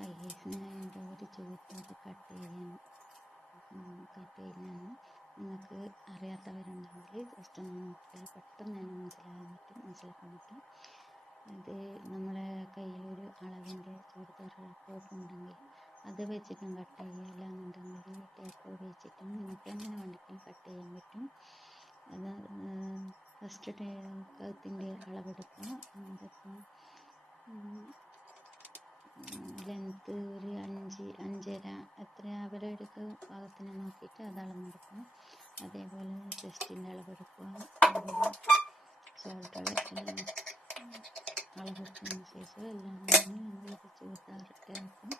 വൈകീസിന് എന്റെ ഒരു ചുവട്ടത് കട്ട് ചെയ്യാൻ കട്ട് ചെയ്യാൻ നിങ്ങൾക്ക് അറിയാത്തവരുണ്ടെങ്കിൽ ജസ്റ്റ് ഒന്ന് നോക്കിയാൽ പെട്ടെന്ന് തന്നെ മനസ്സിലാകാൻ പറ്റും മനസ്സിലാക്കാൻ പറ്റും അത് നമ്മളെ കയ്യിലൊരു അളവിന്റെ ചുരിദാർ ടോപ്പ് ഉണ്ടെങ്കിൽ അത് വെച്ചിട്ടും കട്ട് ചെയ്യുക അല്ലാന്നുണ്ടെങ്കിൽ ടേപ്പ് ഉപയോഗിച്ചിട്ടും നിങ്ങൾക്ക് എങ്ങനെ വേണ്ടിയിട്ടും കട്ട് ചെയ്യാൻ പറ്റും. അത് ഫസ്റ്റ് കഴുത്തിന്റെ അളവെടുക്കുക. അതിപ്പോൾ ലെങ്ത്ത് ഒരു അഞ്ച് അഞ്ചര എത്ര അവരവർക്ക് പാകത്തിന് നോക്കിയിട്ട് അത് അളന്നെടുക്കുക അതേപോലെ ചെസ്റ്റിന്റെ അളവെടുക്കുക ഷോൾഡർ അളവെടുത്തതിന് ശേഷം എല്ലാം കൂടി നമ്മളിത് ചുരിദാർ വെക്കും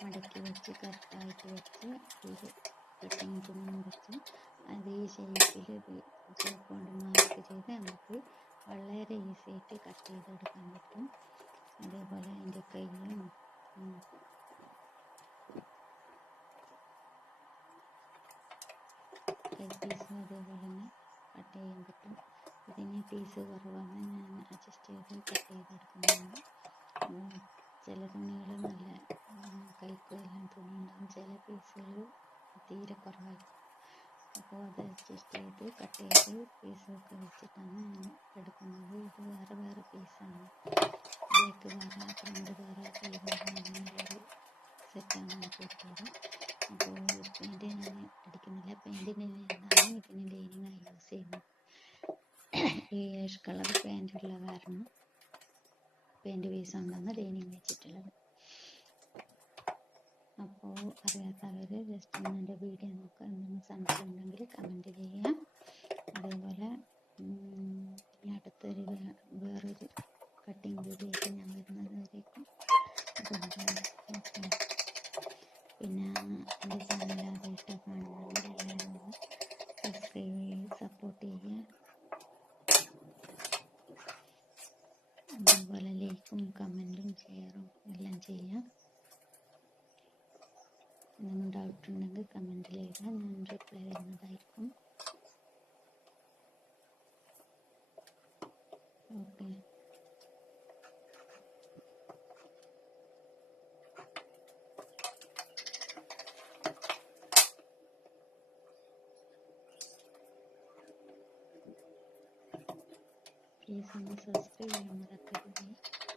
മടക്കി വെച്ച് കറക്റ്റായിട്ട് വെച്ച് ഒരു കട്ടിങ് തുണി വെച്ച് അതേ ഷേപ്പിൽ ചോക്ക് കൊണ്ട് മാർക്ക് ചെയ്ത് നമുക്ക് വളരെ ഈസി ആയിട്ട് കട്ട് ചെയ്തെടുക്കാൻ പറ്റും. അതേപോലെ അതിന്റെ കൈയും കൈ പീസും അതേപോലെ തന്നെ കട്ട് ചെയ്യാൻ പറ്റും. ഇതിന് പീസ് കുറവാണ്. ഞാൻ അഡ്ജസ്റ്റ് ചെയ്ത് കട്ട് ചെയ്തെടുക്കുന്നുണ്ട് ചില തുണികൾ നല്ല കൈക്ക് എല്ലാം തുണി ചില പീസുകൾ തീരെ കുറവായിരിക്കും. അപ്പോൾ അത് അഡ്ജസ്റ്റ് ചെയ്ത് കട്ട് ചെയ്ത് പീസൊക്കെ വെച്ചിട്ടാണ് ഞാൻ എടുക്കുന്നത്. ഇത് വേറെ വേറെ പീസാണ് ബേക്ക് വേറെ ഫ്രണ്ട് വേറെ കൈ വേറെ അങ്ങനെയുള്ളൊരു സെറ്റാണ് നമുക്ക് കിട്ടിയത് അപ്പോൾ പെയിന്റ് അടിക്കുന്നില്ല. പെയിന്റിന് ഞാനാണ് ഇതിന് ലൈനിങ്ങായി യൂസ് ചെയ്യുന്നത്. ഈ ഏഷ് കളർ ഉള്ള കാരണം പെയിന്റ് പീസ് ഉണ്ടെന്ന് ലൈനിങ് വെച്ചിട്ടുള്ളത്. അപ്പോൾ അറിയാത്തവർ ജസ്റ്റ് ഒന്ന് എന്റെ വീഡിയോ നോക്കുക എന്തെങ്കിലും സംശയം ഉണ്ടെങ്കിൽ കമന്റ് ചെയ്യുക അതേപോലെ ഇനി അടുത്തൊരു വേറൊരു കട്ടിങ് വീഡിയോ ആയിട്ട് ഞാൻ വരുന്നതായിരിക്കും പിന്നെ എന്റെ ചാനൽ ആദ്യമായിട്ട് കാണുന്നവർ എല്ലാവരും ഒന്ന് സബ്സ്ക്രൈബ് ചെയ്യുക സപ്പോർട്ട് ചെയ്യുക അതുപോലെ ലൈക്കും കമന്റും ഷെയറും എല്ലാം ചെയ്യുക എന്തെങ്കിലും ഡൗട്ട് ഉണ്ടെങ്കിൽ കമന്റിൽ എഴുതാം ഞാൻ റിപ്ലൈ തരുന്നതായിരിക്കും ഓക്കെ പ്ലീസ് ഒന്ന് സബ്സ്ക്രൈബ് ചെയ്യാൻ മറക്കരുത്